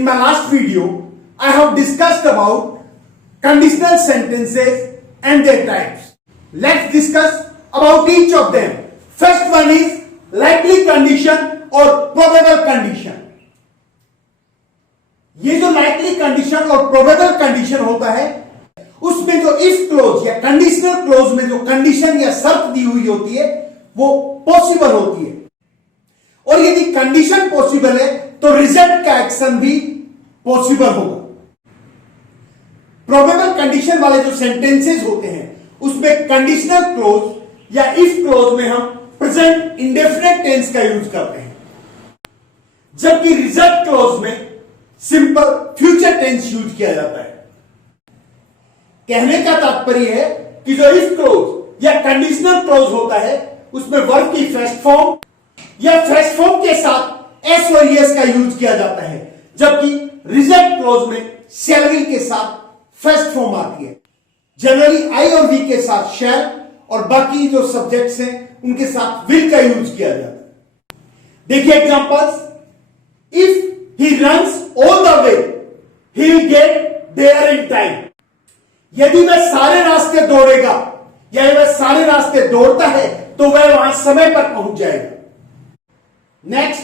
in my last video, I have discussed about conditional sentences and their types. Let's discuss about each of them. First one is likely condition or probable condition. ये जो likely condition और probable condition होता है, उसमें जो if close या conditional close में जो कंडीशन या शर्त दी हुई होती है वो पॉसिबल होती है, और यदि कंडीशन पॉसिबल है तो रिजल्ट का एक्शन भी पॉसिबल होगा। प्रोबेबल कंडीशन वाले जो सेंटेंसेस होते हैं उसमें कंडीशनल क्लोज या इफ क्लोज में हम प्रेजेंट इंडेफिनिट टेंस का यूज करते हैं, जबकि रिजल्ट क्लोज में सिंपल फ्यूचर टेंस यूज किया जाता है। कहने का तात्पर्य है कि जो इफ क्लोज या कंडीशनल क्लोज होता है उसमें वर्ब की फर्स्ट फॉर्म या फर्स्ट फॉर्म के साथ एस और एस का यूज किया जाता है, जबकि रिजल्ट क्लोज में शैल विल के साथ फर्स्ट फॉर्म आती है। जनरली आई और वी के साथ शैल और बाकी जो सब्जेक्ट्स हैं उनके साथ विल का यूज किया जाता है। देखिए examples, if he runs all the way he will get there in time. यदि वह सारे रास्ते दौड़ेगा या वह सारे रास्ते दौड़ता है तो वह वहां समय पर पहुंच जाएगा। Next,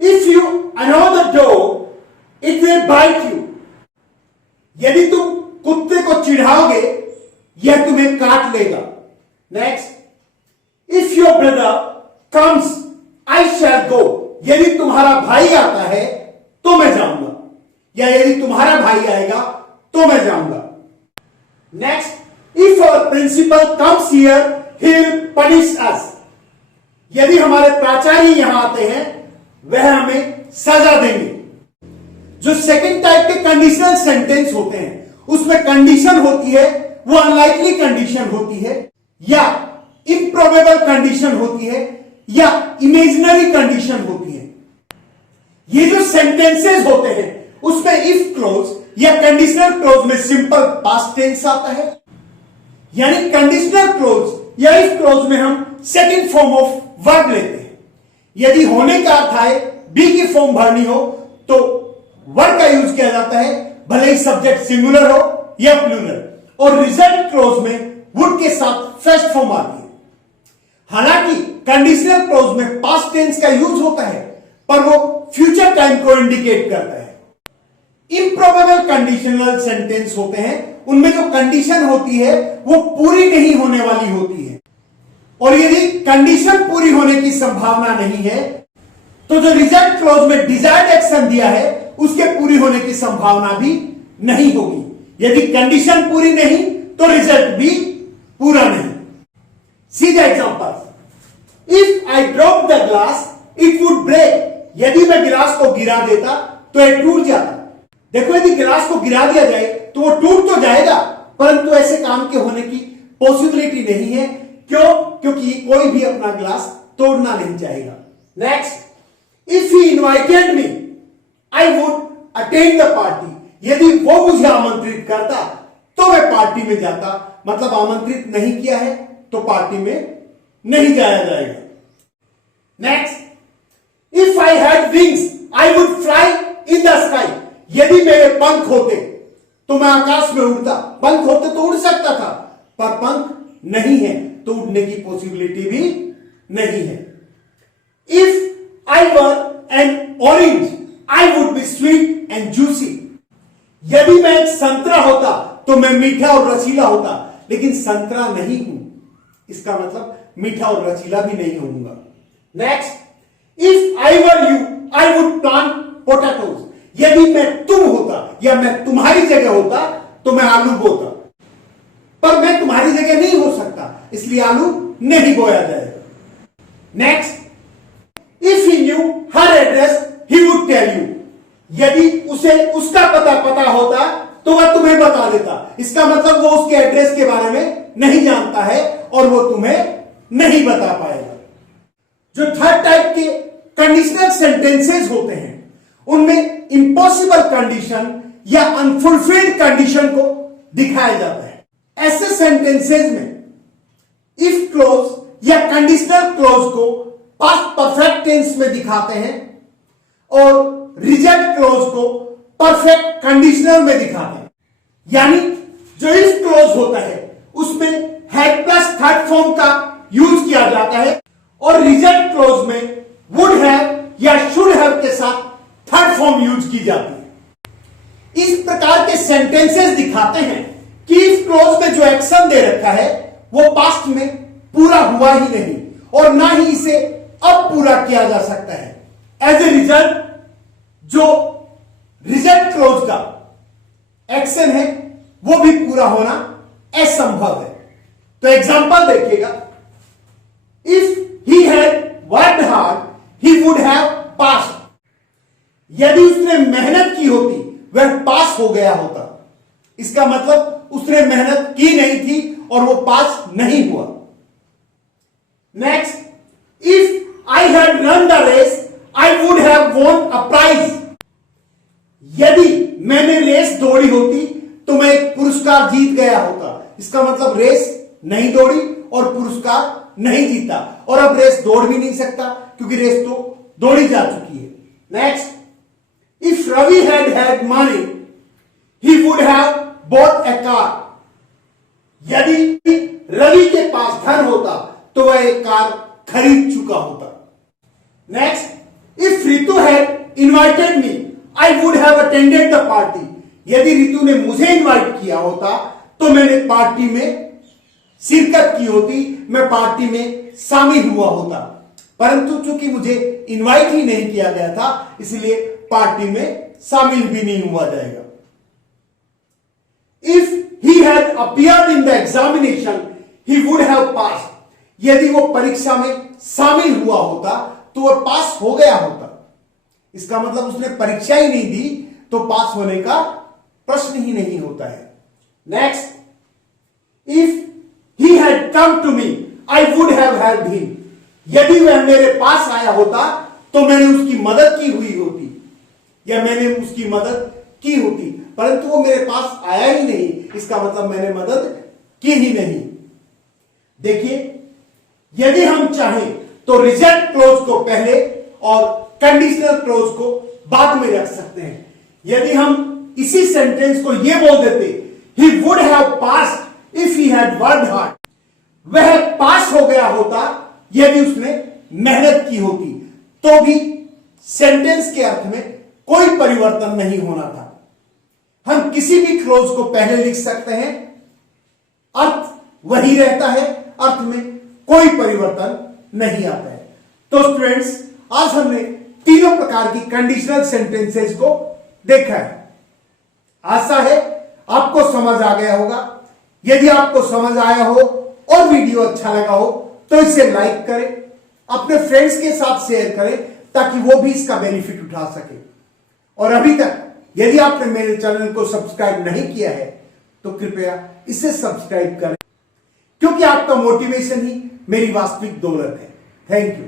if you annoy the dog it will bite you. यदि तुम कुत्ते को चिढ़ाओगे यह तुम्हें काट लेगा। Next, if your brother comes I shall go. यदि तुम्हारा भाई आता है तो मैं जाऊंगा, या यदि तुम्हारा भाई आएगा तो मैं जाऊंगा। Next, if our principal comes here he will punish us. यदि हमारे प्राचार्य यहां आते हैं वह हमें सजा देंगे। जो सेकंड टाइप के कंडीशनल सेंटेंस होते हैं उसमें कंडीशन होती है वो अनलाइकली कंडीशन होती है, या इम्प्रोबेबल कंडीशन होती है, या इमेजिनरी कंडीशन होती है। ये जो सेंटेंसेस होते हैं उसमें इफ क्लोज या कंडीशनल क्लोज में सिंपल पास्ट टेंस आता है, यानी कंडीशनल क्लोज या इफ क्लोज में हम सेकंड फॉर्म ऑफ वर्ब लेते हैं। यदि होने का अर्थ है बी की फॉर्म भरनी हो तो वर्ब का यूज किया जाता है, भले ही सब्जेक्ट सिंगुलर हो या प्लूरल। और रिजल्ट क्लोज में वुड के साथ फर्स्ट फॉर्म आती है। हालांकि कंडीशनल क्लोज में पास्ट टेंस का यूज होता है पर वो फ्यूचर टाइम को इंडिकेट करता है। इम्प्रोबेबल कंडीशनल सेंटेंस होते हैं उनमें जो कंडीशन होती है वो पूरी नहीं होने वाली होती है, और यदि कंडीशन पूरी होने की संभावना नहीं है तो जो रिजल्ट क्लोज में डिजायर्ड एक्शन दिया है उसके पूरी होने की संभावना भी नहीं होगी। यदि कंडीशन पूरी नहीं तो रिजल्ट भी पूरा नहीं। सीधा example, if I drop the glass it would break. यदि मैं गिलास को गिरा देता तो यह टूट जाता। देखो, यदि गिलास को गिरा दिया जाए तो वो टूट तो जाएगा, परंतु ऐसे काम के होने की पॉसिबिलिटी नहीं है। क्यों? क्योंकि कोई भी अपना गिलास तोड़ना नहीं चाहेगा। Next, if he invited me I would attend the party. यदि वो मुझे आमंत्रित करता तो मैं पार्टी में जाता। मतलब आमंत्रित नहीं किया है तो पार्टी में नहीं जाया जाएगा। Next, if I had wings I would fly in the sky. यदि मेरे पंख होते तो मैं आकाश में उड़ता। पंख होते तो उड़ सकता था, पर पंख नहीं है तो उड़ने की पॉसिबिलिटी भी नहीं है। If I were N orange I would be sweet and juicy. यदि मैं एक संतरा होता तो मैं मीठा और रसीला होता, लेकिन संतरा नहीं हूं, इसका मतलब मीठा और रसीला भी नहीं होऊंगा। Next, if I were you I would plant potatoes. यदि मैं तुम होता या मैं तुम्हारी जगह होता तो मैं आलू बोता, पर मैं तुम्हारी जगह नहीं हो सकता इसलिए आलू नहीं बोया जाएगा। Next, if he knew her address he would tell you. यदि उसे उसका पता होता तो वह तुम्हें बता देता। इसका मतलब वो उसके एड्रेस के बारे में नहीं जानता है और वो तुम्हें नहीं बता पाएगा। जो थर्ड टाइप के कंडीशनल सेंटेंसेस होते हैं उनमें इम्पॉसिबल कंडीशन या अनफुलफिल्ड कंडीशन को दिखाया जाता है। ऐसे सेंटेंसेस में इफ क्लोज या कंडीशनल क्लोज को पास्ट परफेक्ट टेंस में दिखाते हैं और रिजल्ट क्लोज को परफेक्ट कंडीशनल में दिखाते हैं। यानी जो इफ क्लोज होता है उसमें हैड प्लस थर्ड फॉर्म का यूज किया जाता है और रिजल्ट क्लोज में वुड हैव या शुड हैव के साथ थर्ड फॉर्म यूज की जाती है। इस प्रकार के सेंटेंसेस दिखाते हैं कि इफ क्लोज में जो एक्शन दे रखा है वो पास्ट में पूरा हुआ ही नहीं और ना ही इसे अब पूरा किया जा सकता है। एज ए रिजल्ट जो रिजल्ट क्लोज का एक्शन है वो भी पूरा होना असंभव है। तो एग्जांपल देखिएगा, if he had worked hard he would have pass. यदि उसने मेहनत की होती वह पास हो गया होता। इसका मतलब उसने मेहनत की नहीं थी और वो पास नहीं हुआ। Next, if I had run the race I would have won a prize. यदि मैंने रेस दौड़ी होती तो मैं एक पुरस्कार जीत गया होता। इसका मतलब रेस नहीं दौड़ी और पुरस्कार नहीं जीता और अब रेस दौड़ भी नहीं सकता क्योंकि रेस तो दौड़ी जा चुकी है। Next, if Ravi had had money he would have bought a car. यदि रवि के पास धन होता तो वह एक कार खरीद चुका होता। Next, if Ritu had invited me I would have attended the party. यदि रितु ने मुझे इनवाइट किया होता तो मैंने पार्टी में शिरकत की होती, मैं पार्टी में शामिल हुआ होता। परंतु चूंकि मुझे इनवाइट ही नहीं किया गया था इसलिए पार्टी में शामिल भी नहीं हुआ जाएगा। If he had appeared in the examination he would have pass. यदि वो परीक्षा में शामिल हुआ होता तो वह पास हो गया होता। इसका मतलब उसने परीक्षा ही नहीं दी तो पास होने का प्रश्न ही नहीं होता है। Next, if he had come to me I would have helped him. यदि वह मेरे पास आया होता तो मैंने उसकी मदद की हुई होती या मैंने उसकी मदद की होती, परंतु वो मेरे पास आया ही नहीं। इसका मतलब मैंने मदद की ही नहीं। देखिए, यदि हम चाहें तो रिजल्ट क्लोज को पहले और कंडीशनल क्लोज को बाद में रख सकते हैं। यदि हम इसी सेंटेंस को यह बोल देते, ही would have passed if he had worked hard. वह पास हो गया होता यदि उसने मेहनत की होती, तो भी सेंटेंस के अर्थ में कोई परिवर्तन नहीं होना था। हम किसी भी क्लोज को पहले लिख सकते हैं, अर्थ वही रहता है, अर्थ में कोई परिवर्तन नहीं आता है। तो स्टूडेंट्स, आज हमने तीनों प्रकार की कंडीशनल सेंटेंसेस को देखा है। आशा है आपको समझ आ गया होगा। यदि आपको समझ आया हो और वीडियो अच्छा लगा हो तो इसे लाइक करें, अपने फ्रेंड्स के साथ शेयर करें ताकि वो भी इसका बेनिफिट उठा सके। और अभी तक यदि आपने मेरे चैनल को सब्सक्राइब नहीं किया है तो कृपया इसे सब्सक्राइब करें, क्योंकि आपका मोटिवेशन ही मेरी वास्तविक दौलत है। Thank you.